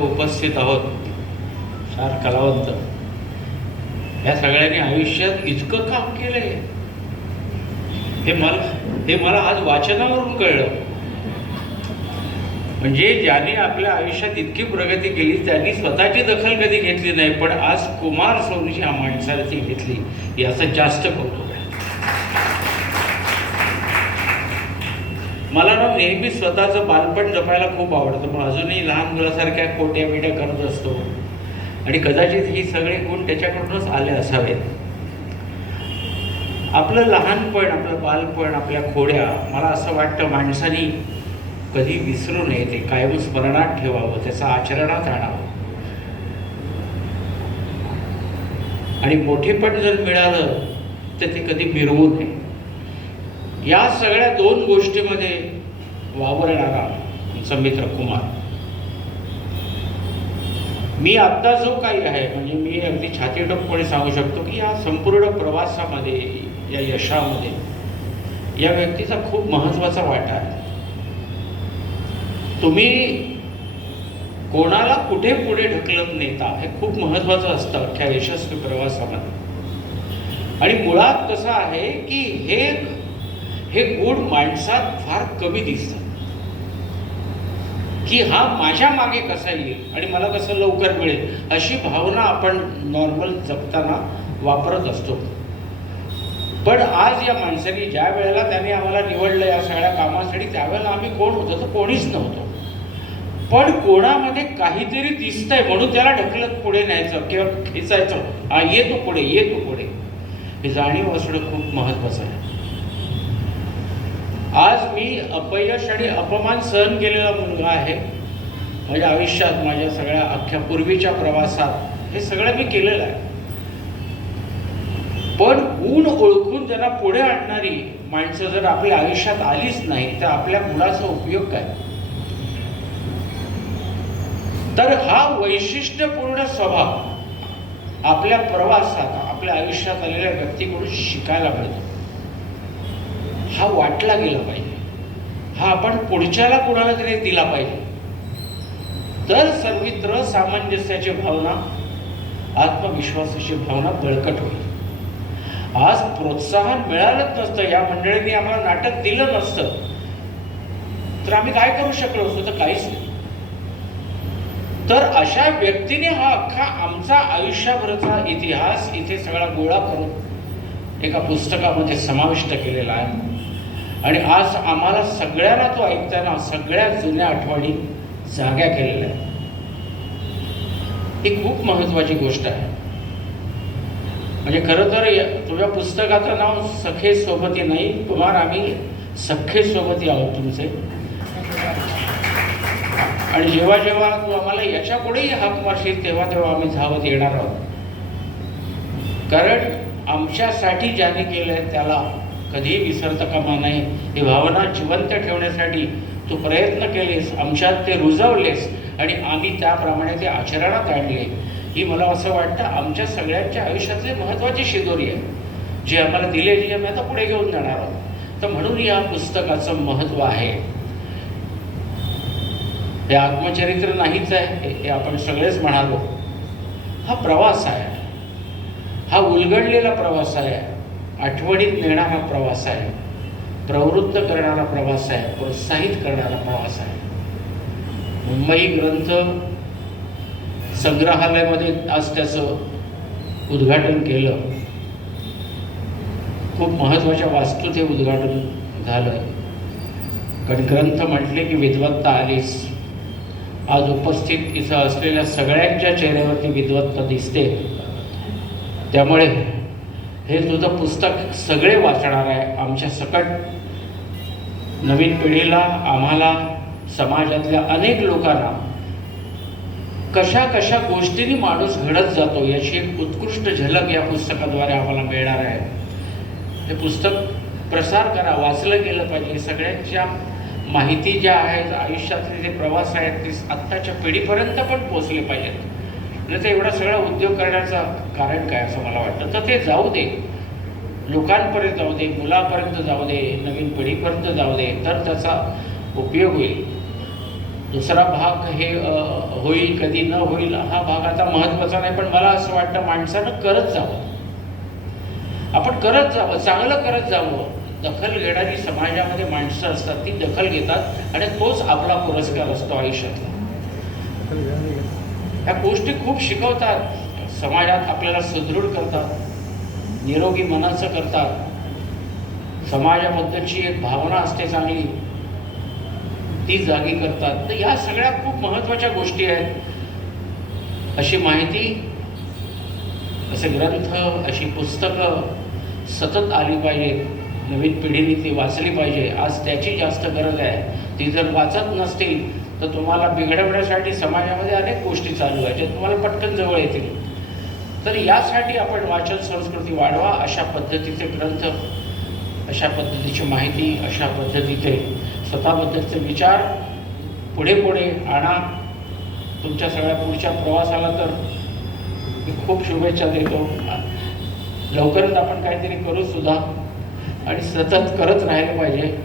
उपस्थित आहोत. फार कलावंत. या सगळ्यांनी आयुष्यात इतकं काम केलंय. हे मला हे मला आज वाचनावरून कळलं. म्हणजे ज्याने आपल्या आयुष्यात इतकी प्रगती केली त्यांनी स्वतःची दखल कधी घेतली नाही पण आज कुमार सोनूची या ती घेतली याचं जास्त कौतुक. मला ना नेहमी स्वतःचं बालपण जपायला खूप आवडतं. मग अजूनही लहान मुलासारख्या खोट्या बिट्या करत असतो. आणि कदाचित ही सगळे गुण त्याच्याकडूनच आले असावेत. आपलं लहानपण आपलं बालपण आपल्या खोड्या मला असं वाटतं माणसानी कधी विसरू नये ते. कायम स्मरणात ठेवावं त्याचं आचरणात आणावं. आणि मोठेपण जर मिळालं तर ते कधी मिरवू नये. या सगळ्या दोन गोष्टीमध्ये वावरणारा तुमचा मित्र कुमार. मी आत्ता जो काही आहे म्हणजे मी अगदी छातीटपणे सांगू शकतो की या संपूर्ण प्रवासामध्ये या यशामध्ये या व्यक्तीचा खूप महत्त्वाचा वाटा आहे. तुम्ही कोणाला कुठे पुढे ढकलत नेता हे खूप महत्त्वाचं असतं अख्ख्या यशस्वी प्रवासामध्ये. आणि मुळात कसं आहे की हे हे गुण माणसात फार कमी दिसतात. की हा माझ्या मागे कसा येईल आणि मला कसं लवकर मिळेल अशी भावना आपण नॉर्मल जपताना वापरत असतो. पण आज या माणसाने ज्या वेळेला त्याने आम्हाला निवडलं या सगळ्या कामासाठी त्यावेळेला आम्ही कोण होतो? तर कोणीच नव्हतो. पण कोणामध्ये काहीतरी दिसतंय म्हणून त्याला ढकलत पुढे न्यायचं किंवा खेचायचं. हा ये तू पुढे ये तू पुढे. हे जाणीव असणं खूप महत्वाचं आहे. मी अपयश आणि अपमान सहन केलेला मुलगा आहे. माझ्या आयुष्यात माझ्या सगळ्या अख्ख्या पूर्वीच्या प्रवासात हे सगळं मी केलेलं आहे. पण ऊन ओळखून त्यांना पुढे आणणारी माणसं जर आपल्या आयुष्यात आलीच नाही तर आपल्या मुलाचा उपयोग काय? तर हा वैशिष्ट्यपूर्ण स्वभाव आपल्या प्रवासात आपल्या आयुष्यात आलेल्या व्यक्तीकडून शिकायला मिळतो. हा वाटला गेला पाहिजे. हा आपण पुढच्याला कुणाला तरी दिला पाहिजे. तर सर्वत्र सामंजस्याची भावना आत्मविश्वासाची भावना बळकट होईल. आज प्रोत्साहन मिळालंच नसतं या मंडळींनी आम्हाला नाटक दिलं नसतं. तर आम्ही काय करू शकलो असतो? तर काहीच नाही. तर अशा व्यक्तीने हा अख्खा आमचा आयुष्याभरचा इतिहास इथे सगळा गोळा करून एका पुस्तकामध्ये समाविष्ट केलेला आहे. आणि आज आम्हाला सगळ्यांना तो ऐकताना सगळ्या जुन्या आठवणी जाग्या केलेल्या आहेत. ही खूप महत्वाची गोष्ट आहे. म्हणजे खरं तर तुझ्या पुस्तकाचं नाव सखे सोबती नाही कुमार आम्ही सख्खे सोबती आहोत तुमचे. आणि जेव्हा जेव्हा तू आम्हाला याच्या पुढेही हाक मारशील तेव्हा तेव्हा आम्ही धावत येणार आहोत. कारण आमच्यासाठी ज्याने केलंय त्याला कधीही विसरता कामा नाही ही भावना जिवंत ठेवण्यासाठी तू प्रयत्न केलेस आमच्यात ते रुजवलेस आणि आम्ही त्याप्रमाणे ते आचरणात आणले. ही मला असं वाटतं आमच्या सगळ्यांच्या आयुष्यातली महत्त्वाची शिदोरी आहे. जी आम्हाला दिलेली आम्ही आता पुढे घेऊन जाणार आहोत. तर म्हणून या पुस्तकाचं महत्त्व आहे. हे आत्मचरित्र नाहीच आहे हे- हे आपण सगळेच म्हणालो. हा प्रवास आहे. हा उलगडलेला प्रवास आहे. आठवणीत नेणारा प्रवास आहे. प्रवृत्त करणारा प्रवास आहे. प्रोत्साहित करणारा प्रवास आहे. मुंबई ग्रंथ संग्रहालयामध्ये आज त्याचं उद्घाटन केलं. खूप महत्त्वाच्या वास्तू ते उद्घाटन झालं. कारण ग्रंथ म्हटले की विद्वत्ता आलीच. आज उपस्थित इथं असलेल्या सगळ्यांच्या चेहऱ्यावरती विद्वत्ता दिसते. त्यामुळे हे तुझं पुस्तक सगळे वाचणार आहे. आमच्या सकट नवीन पिढीला आम्हाला समाजातल्या अनेक लोकांना कशा कशा गोष्टींनी माणूस घडत जातो याची एक उत्कृष्ट झलक या पुस्तकाद्वारे आम्हाला मिळणार आहे. हे पुस्तक प्रसार करा वाचलं गेलं पाहिजे सगळ्यांच्या माहिती ज्या आहेत आयुष्यातले जे प्रवास आहेत ते आत्ताच्या पिढीपर्यंत पण पोचले पाहिजेत. नाही तर एवढा सगळा उद्योग करण्याचं कारण काय असं मला वाटतं? तर ते जाऊ दे. लोकांपर्यंत जाऊ दे मुलापर्यंत जाऊ दे नवीन पिढीपर्यंत जाऊ दे तर त्याचा उपयोग होईल. दुसरा भाग हे होईल कधी न होईल हा भाग आता महत्त्वाचा नाही पण मला असं वाटतं माणसानं करत जावं. आपण करत जावं चांगलं करत जावं. दखल घेणारी समाजामध्ये माणसं असतात ती दखल घेतात आणि तोच आपला पुरस्कार असतो आयुष्यातला. ह्या गोष्टी खूप शिकवतात. समाजात आपल्याला सुदृढ करतात. निरोगी मनाचं करतात. समाजाबद्दलची एक भावना असते चांगली. ती जागी करतात. तर या सगळ्या खूप महत्त्वाच्या गोष्टी आहेत. अशी माहिती असे ग्रंथ अशी पुस्तकं सतत आली पाहिजेत नवीन पिढीने ती वाचली पाहिजे. आज त्याची जास्त गरज आहे. ती जर वाचत नसतील तर तुम्हाला बिघडवण्यासाठी समाजामध्ये अनेक गोष्टी चालू आहेत ज्या तुम्हाला पटकन जवळ येतील. तर यासाठी आपण वाचन संस्कृती वाढवा अशा पद्धतीचे ग्रंथ अशा पद्धतीची माहिती अशा पद्धतीचे स्वतःबद्दलचे विचार पुढे पुढे आणा. तुमच्या सगळ्या पुढच्या प्रवासाला तर मी खूप शुभेच्छा देतो. लवकरच आपण काहीतरी करू सुद्धा आणि सतत करत राहिलं पाहिजे.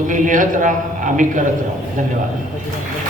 तुम्ही लिहत राहा आम्ही करत राहू. धन्यवाद.